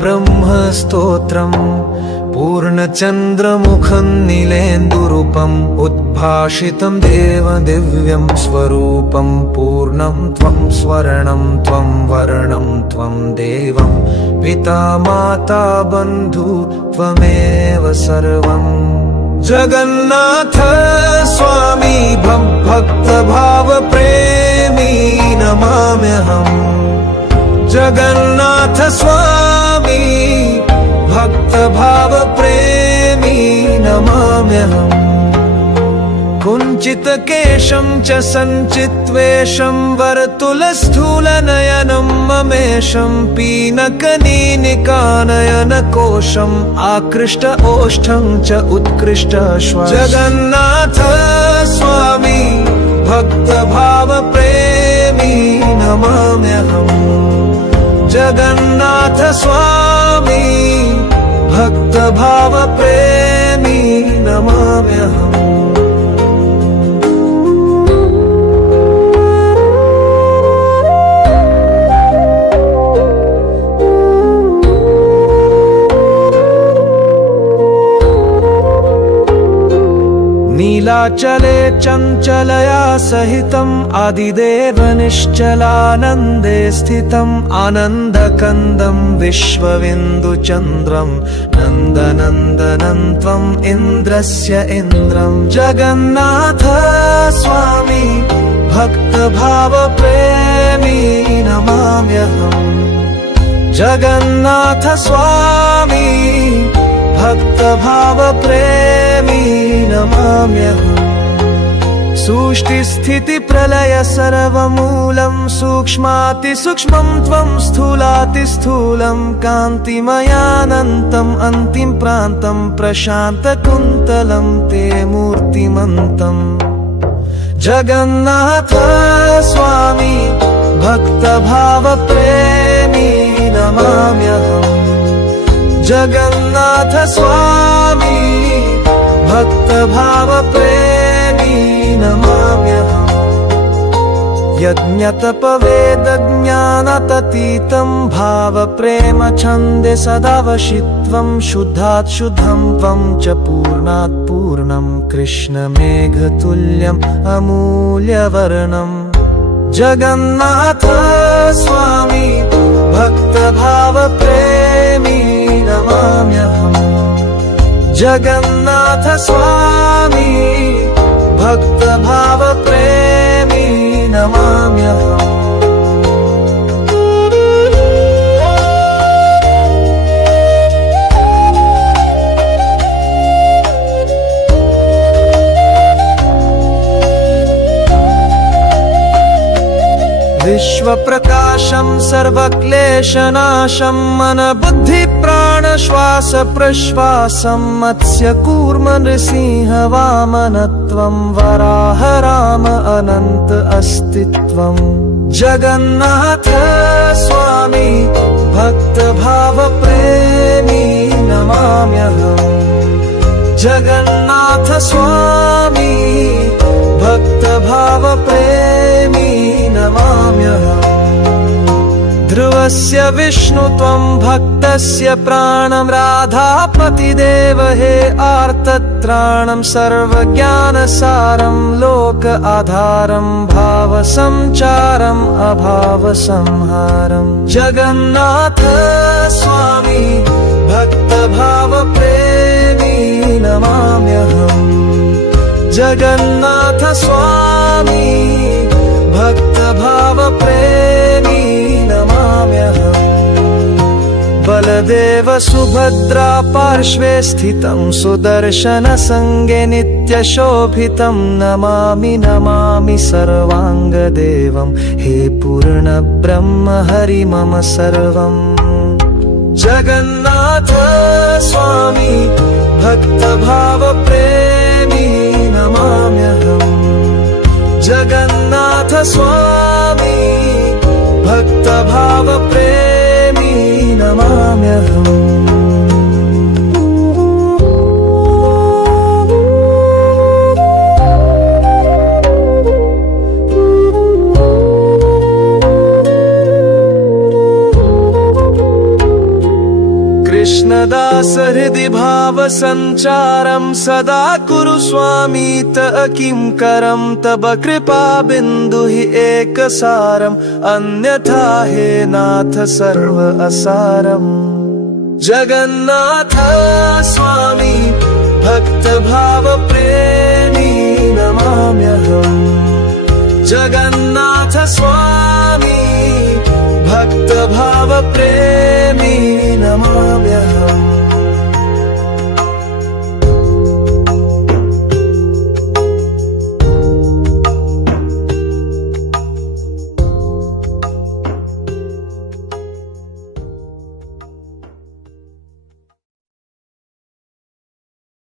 ब्रह्मस्तोत्रम् पूर्णचन्द्रमुखं नीलेन्दुरूपम् उद्भाषितं देवदिव्यं स्वरूपं पूर्णं त्वं स्वर्णं त्वं वर्णं त्वं देवं पिता माता बन्धु त्वमेव सर्वम् जगन्नाथ स्वामी भक्तभाव प्रेमी नमाम्यहम् जगन्नाथ स्वामी भक्तभाव प्रेमी नमाम्यहम् कुञ्चित केशं च सञ्चित्वेषं वर्तुलस्थूलनयनं ममेशं पीनकनीनिकानयनकोशम् आकृष्ट ओष्ठं च उत्कृष्ट श्वास जगन्नाथ स्वामी भक्तभाव प्रेमी नमाम्यहम् जगन्नाथ स्वामी भक्तभाव प्रेमी नमाम्यहम् नीलाचले चञ्चलया सहितम् आदिदेव निश्चलानन्दे स्थितम् आनन्दकन्दं विश्वविन्दुचन्द्रं नन्दनन्दनं त्वम् इन्द्रस्य इन्द्रं जगन्नाथ स्वामी भक्तभाव प्रेमी नमाम्यहम् जगन्नाथ स्वामी भक्तभाव प्रेमी नमाम्यहम् सृष्टिस्थिति प्रलय सर्वमूलं सूक्ष्मातिसूक्ष्मं त्वं स्थूलातिस्थूलं कान्तिमयानन्तम् अन्तिमप्रान्तं प्रशान्तकुन्तलं ते मूर्तिमन्तम् जगन्नाथ स्वामी भक्तभाव प्रेमी नमाम्यहम् जगन्नाथ स्वामी भक्तभाव प्रेमी नमाम्यहम् यज्ञतपवेदज्ञानातीतं भावप्रेम छन्दे सदावशित्वं शुद्धात् शुद्धं त्वं च पूर्णात् पूर्णं कृष्णमेघतुल्यम् अमूल्यवर्णम् जगन्नाथ स्वामी भक्तभाव प्रेमी नमाम्यहम् जगन्नाथ स्वामी भक्तभाव प्रेमी नमाम्यहम् विश्वप्रकाशं सर्वक्लेशनाशं मनबुद्धिप्राणश्वास प्रश्वासं मत्स्यकूर्म नृसिंह वामनत्वं वराह राम अनन्त अस्तित्वं जगन्नाथ स्वामी भक्तभाव प्रेमी नमाम्यहम् जगन्नाथ स्वामी भक्तभाव प्रेमी नमाम्यहम् ध्रुवस्य विष्णु त्वं भक्तस्य प्राणं राधापतिदेव हे आर्तत्राणं सर्वज्ञानसारं लोक आधारं भावसञ्चारम् अभावसंहारं जगन्नाथ स्वामी भक्तभाव प्रेमी नमाम्यहम् जगन्नाथ स्वामी भक्तभाव प्रेमी नमाम्यहम् बलदेव सुभद्रा पार्श्वे स्थितं सुदर्शन संगे नित्यशोभितं नमामि नमामि सर्वांगदेवं हे पूर्ण ब्रह्म हरि मम सर्वम् जगन्नाथ स्वामी भक्तभाव प्रेमी नमाम्यहम् जगन्नाथ स्वामी भक्तभाव प्रेमी नमाम्यहम् कृष्णदास हृदि भाव संचारं सदा कुरु स्वामी त किंकरं तब कृपा बिंदु हि एकसारम् अन्यथा हे नाथ सर्व असारम्। जगन्नाथ स्वामी भक्त भाव प्रेमी नमाम्यहम्। जगन्नाथ स्वामी भक्त भाव प्रेमी नमाम्यहम्।